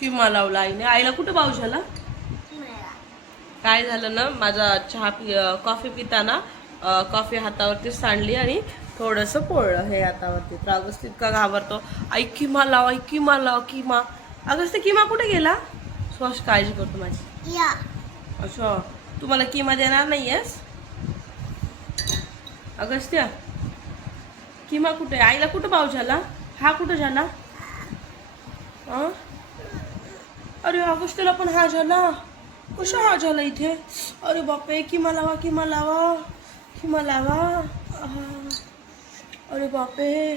किमा लावला आईने. आईला कुठं पाऊस झाला? काय झालं ना, माझा कॉफी पिताना कॉफी हातावरती सांडली आणि थोडंसं पोळलं हे हातावरती. तर अगस्त इतका घाबरतो, आई किमा लाव, आई किमा लाव, किमा. अगस्त किमा कुठे गेला? स्वच्छ काळजी करतो माझी. अच्छा, तू मला किमा देणार नाहीयेस अगस्त्या? किमा कुठे? आईला कुठं पाऊस झाला? हा कुठं झाला? अरे अगस्त्याला पण हा झाला. कशा हा झाला इथे? अरे बापरे, किमा लावा, किमा लावा, किमा लावा. अरे बापरे,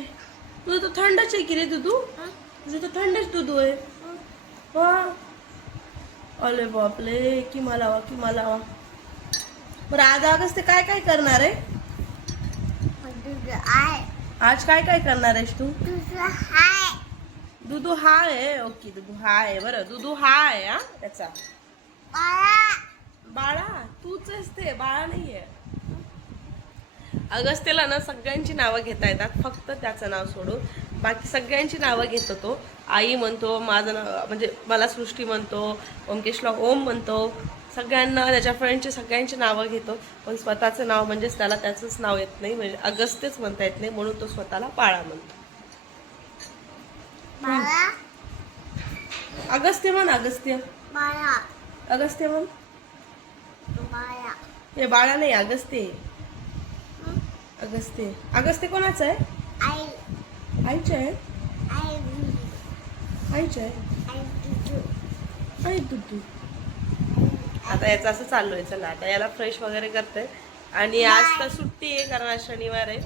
तुझं तर थंडच आहे की रे दुधू. तुझं तर थंडच दूध आहे. अरे बापरे, किमा लावा, किमा लावा. बरं आज अगस्त्य काय काय करणार आहे? आज काय काय करणार आहेस तू? दुधू हाय आहे. ओके, दुधू हाय आहे. बरं, दुधू हाय हा त्याचा. बाळा तूच असते, बाळा नाहीये. अगस्त्यला ना सगळ्यांची नावं घेता येतात, फक्त त्याचं नाव सोडून बाकी सगळ्यांची नावं घेतो तो. आई म्हणतो, माझं नाव म्हणजे मला सृष्टी म्हणतो, ओमकेशला ओम म्हणतो, सगळ्यांना त्याच्या फ्रेंडची सगळ्यांची नावं घेतो. पण स्वतःचं नाव म्हणजेच त्याला त्याचंच नाव येत नाही, म्हणजे अगस्त्यच म्हणता येत नाही, म्हणून तो स्वतःला बाळा म्हणतो. अगस्त्य म्हण, अगस्त्य. अगस्त्य म्हण. हे बाळा नाही, अगस्त्य. अगस्त्य. अगस्त्य कोणाचं आहे? आईचं आहे. आईचं आहे. आई दुधू. आता याचं असं चालू आहे. चला आता याला फ्रेश वगैरे करते. आणि आज तर सुट्टी आहे, कारण आज शनिवार आहे.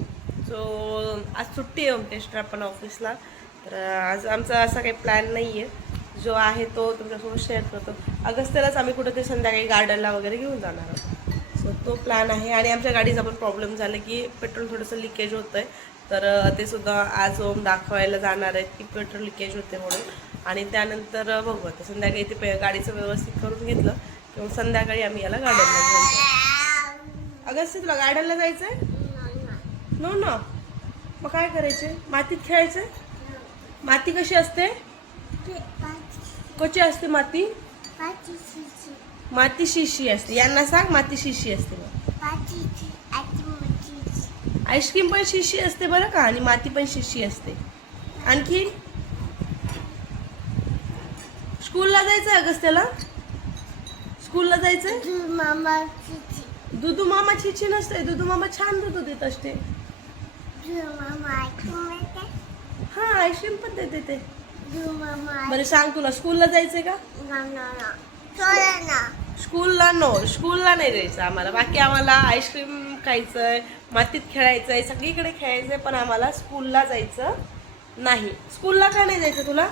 सो आज सुट्टी आहे ओमटेस्टर आपण ऑफिसला. तर आज आमचा असा काही प्लॅन नाही आहे, जो आहे तो तुमच्यासोबत शेअर करतो. अगस्त्यालाच आम्ही कुठेतरी संध्याकाळी गार्डनला वगैरे घेऊन जाणार आहोत. सो तो प्लॅन आहे. आणि आमच्या गाडीचा पण प्रॉब्लेम झाला की पेट्रोल थोडंसं लिकेज होतं आहे. तर ते सुद्धा आज ओम दाखवायला जाणार आहेत की पेट्रोल लिकेज होते म्हणून. आणि त्यानंतर बघू आता संध्याकाळी ते गाडीचं व्यवस्थित करून घेतलं किंवा संध्याकाळी आम्ही याला गार्डनला घेऊन जाऊ. अगस्त्य तुला गार्डनला जायचं आहे? नो ना. मग काय करायचे? मातीत खेळायचं? माती कशी असते? कशी असते माती? माती शिशी असते. यांना सांग माती शिशी असते. आईस्क्रीम पण शिशी असते बरं का, आणि माती पण शिशी असते. आणखी स्कूलला जायचं अगस्त्याला? स्कूलला जायचंय? दुधू मामा चिची नसते. दुधू मामा छान दूध देत असते. हा, आईस्क्रीम पण देते ते. बरं सांग, तुला स्कूलला जायचंय का? स्कूलला स्कूलला नाही जायचं आम्हाला. बाकी आम्हाला आईस्क्रीम खायचंय, मातीत खेळायचंय, सगळीकडे खेळायचंय, पण आम्हाला स्कूलला जायचं नाही. स्कूलला का नाही जायचं तुला?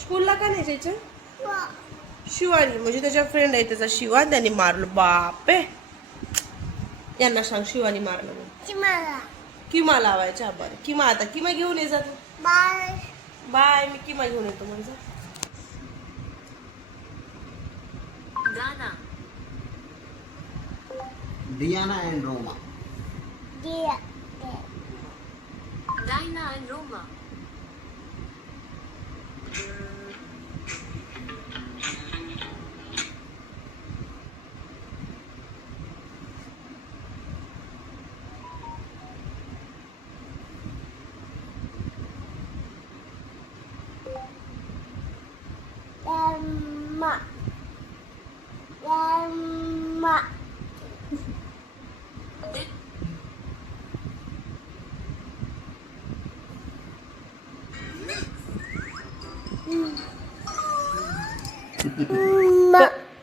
स्कूलला का नाही जायचं? शिवानी म्हणजे त्याच्या फ्रेंड आहे त्याचा शिवा, त्याने मारलं. बापे, यांना सांग शिवानी मारलं. किमा लावायच्या. बरं किमा, आता किमा घेऊन ये जा. बाय, मी किमा घेऊन येतो म्हणजे. Diana and Roma. Diana and Roma.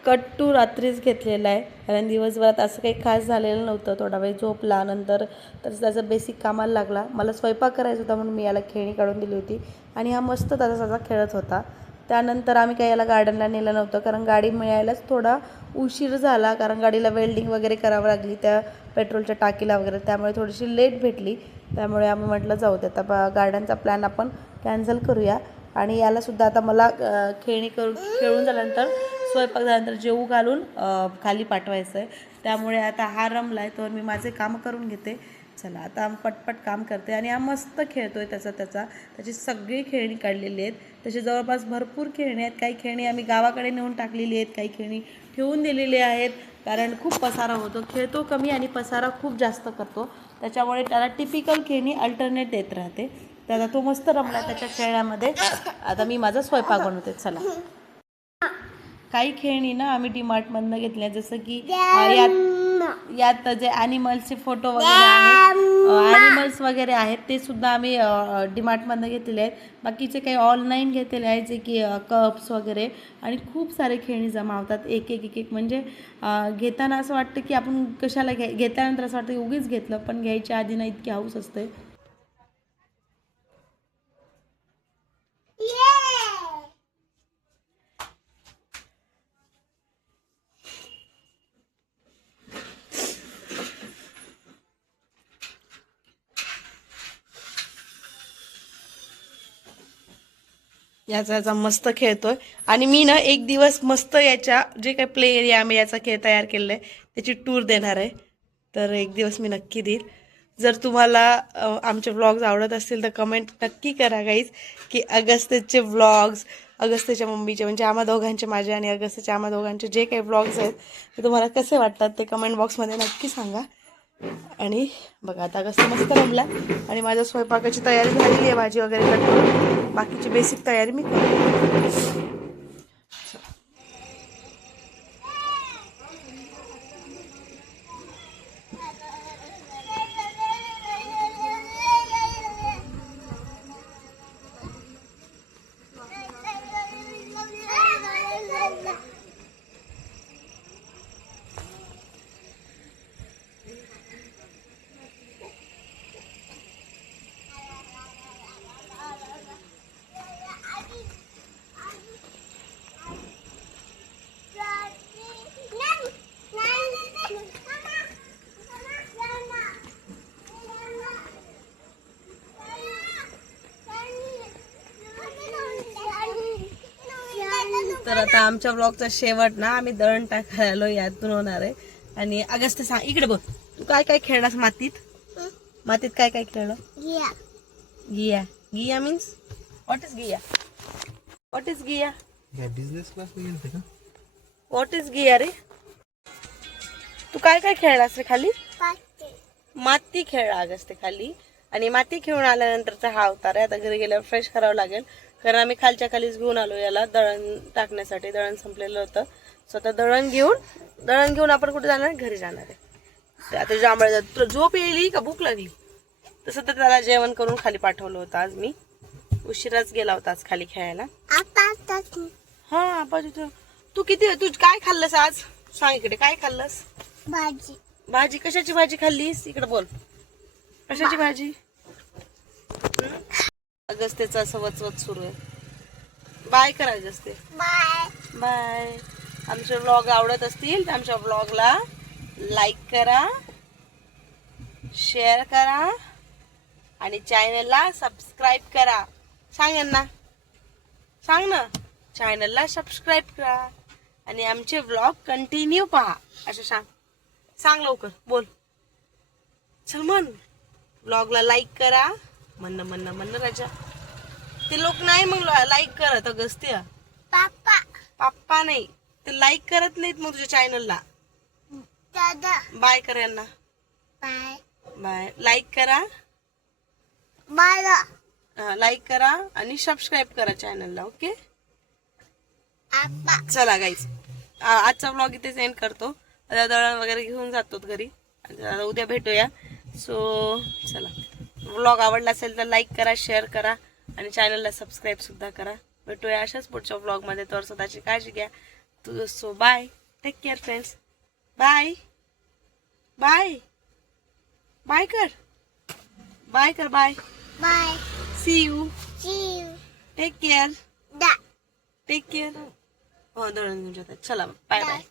कट्टू रात्रीच घेतलेला आहे, कारण दिवसभरात असं काही खास झालेलं नव्हतं. थोडा वेळ झोपला, नंतर तर त्याचा बेसिक कामाला लागला. मला स्वयंपाक करायचा होता म्हणून मी याला खेळणी काढून दिली होती आणि हा मस्त त्याचा खेळत होता. त्यानंतर आम्ही काही याला गार्डनला नेलं नव्हतं, कारण गाडी मिळायलाच थोडा उशीर झाला, कारण गाडीला वेल्डिंग वगैरे करावं लागली त्या पेट्रोलच्या टाकीला वगैरे, त्यामुळे थोडीशी लेट भेटली. त्यामुळे आम्ही म्हटलं जाऊ दे, आता गार्डनचा प्लॅन आपण कॅन्सल करूया. आणि यालासुद्धा आता मला खेळून झाल्यानंतर स्वयंपाक झाल्यानंतर जेवू घालून खाली पाठवायचं आहे. त्यामुळे आता हा रमला आहे, तर मी माझे कामं करून घेते. चला आता पटपट काम करते आणि हा मस्त खेळतोय त्याची सगळी खेळणी काढलेली आहेत. त्याची जवळपास भरपूर खेळणी आहेत. काही खेळणी आम्ही गावाकडे नेऊन टाकलेली आहेत, काही खेळणी ठेवून दिलेली आहेत, कारण खूप पसारा होतो. खेळतो कमी आणि पसारा खूप जास्त करतो, त्याच्यामुळे त्याला टिपिकल खेळणी अल्टरनेट देत राहते. तर आता तो मस्त रमला त्याच्या खेळण्यामध्ये. आता मी माझा स्वयंपाक बनवते. चला, काही खेळणी ना आम्ही डीमार्टमधनं घेतल्या, जसं की यात जे ॲनिमल्सचे फोटो वगैरे आहेत, ॲनिमल्स वगैरे आहेत, ते सुद्धा आम्ही डीमार्टमधनं घेतलेले आहेत. बाकीचे काही ऑनलाईन घेतलेले आहेत, जे की कप्स वगैरे, आणि खूप सारे खेळणी जमा होतात एक एक एक एक. म्हणजे घेताना असं वाटतं की आपण कशाला घेतल्यानंतर असं वाटतं की उगीच घेतलं, पण घ्यायच्या आधी ना इतकी हौस असते. याचा मस्त खेळतोय. आणि मी ना एक दिवस मस्त याच्या जे काही प्ले एरिया आम्ही याचा खेळ तयार केलेला आहे त्याची टूर देणार आहे. तर एक दिवस मी नक्की देईल. जर तुम्हाला आमचे व्लॉग्स आवडत असतील तर कमेंट नक्की करा गाईज, की अगस्त्यचे व्लॉग्स, अगस्त्यच्या मम्मीचे, म्हणजे आम्हा दोघांचे, माझे आणि अगस्त्यच्या आम्हा दोघांचे जे काही व्लॉग्स आहेत ते तुम्हाला कसे वाटतात ते कमेंट बॉक्समध्ये नक्की सांगा. आणि बघा आता अगस्त्य मस्त रमला आणि माझ्या स्वयंपाकाची तयारी झालेली आहे. भाजी वगैरे कट करून बाकीची बेसिक तयारी मी करते. तर आता आमच्या ब्लॉगचा शेवट ना, आम्ही दळण टाकायला आलो, यातून होणार आहे. आणि अगस्त्य सांग, इकडे बघ, तू काय काय खेळलास मातीत? मातीत काय काय खेळलं? गिया. गिया मीन्स व्हॉट इज गिया? व्हॉट इज गिया? बिझनेस क्लास में गेलते का? व्हॉट इज गिया रे? तू काय काय खेळलास रे खाली? माती खेळला अगस्त्य खाली. आणि माती खेळून आल्यानंतरचा हा अवतार आहे. आता घरी गेल्यावर फ्रेश करावं लागेल, कारण आम्ही खालच्या खालीच घेऊन आलो याला दळण टाकण्यासाठी. दळण संपलेलं होतं. स्वतः दळण घेऊन आपण कुठे जाणार? घरी जाणार आहे. आता जांभळे, तुला झोप येईल का भूक लागली? तसं तर त्याला जेवण करून खाली पाठवलं होतं. आज मी उशिराच गेला होता आज खाली खेळायला. हा बाजू. तू काय खाल्लंस आज? सांग इकडे, काय खाल्लंस? भाजी. कशाची भाजी खाल्लीस? इकडे बोल, कशाची भाजी? अगस्त्यचा असं वचवच सुरू आहे. बाय करा अगस्त्य. बाय. आमचे व्लॉग आवडत असतील तर आमच्या व्लॉगला लाईक करा, शेअर करा आणि चॅनलला सबस्क्राईब करा. सांग यांना, सांग ना, चॅनलला सबस्क्राईब करा आणि आमचे व्लॉग कंटिन्यू पहा. असं सांग लवकर, बोल. चल म्हण, व्लॉगला लाईक करा. म्हणणं राजा. ते लोक नाही मग लाईक करत अगस्त्य. पप्पा नाही, ते लाईक करत नाहीत मग तुझ्या चॅनलला. बाय कर यांना. बाय. लाईक करा, लाईक करा आणि सबस्क्राईब करा चॅनलला. ओके, चला गाईज, आजचा व्लॉग इथेच एंड करतो. आता दळण वगैरे घेऊन जातो घरी. उद्या भेटूया. सो चला, व्लॉग आवडला असेल तर लाईक करा, शेअर करा आणि चॅनलला सबस्क्राईब सुद्धा करा. भेटूया अशाच पुढच्या व्लॉगमध्ये. तर स्वतःची काळजी घ्या. So bye, take care friends. Bye bye bye कर, बाय कर, bye. See you. Take care. Take care. हो, दळण घेऊन जातात. चला, बाय बाय.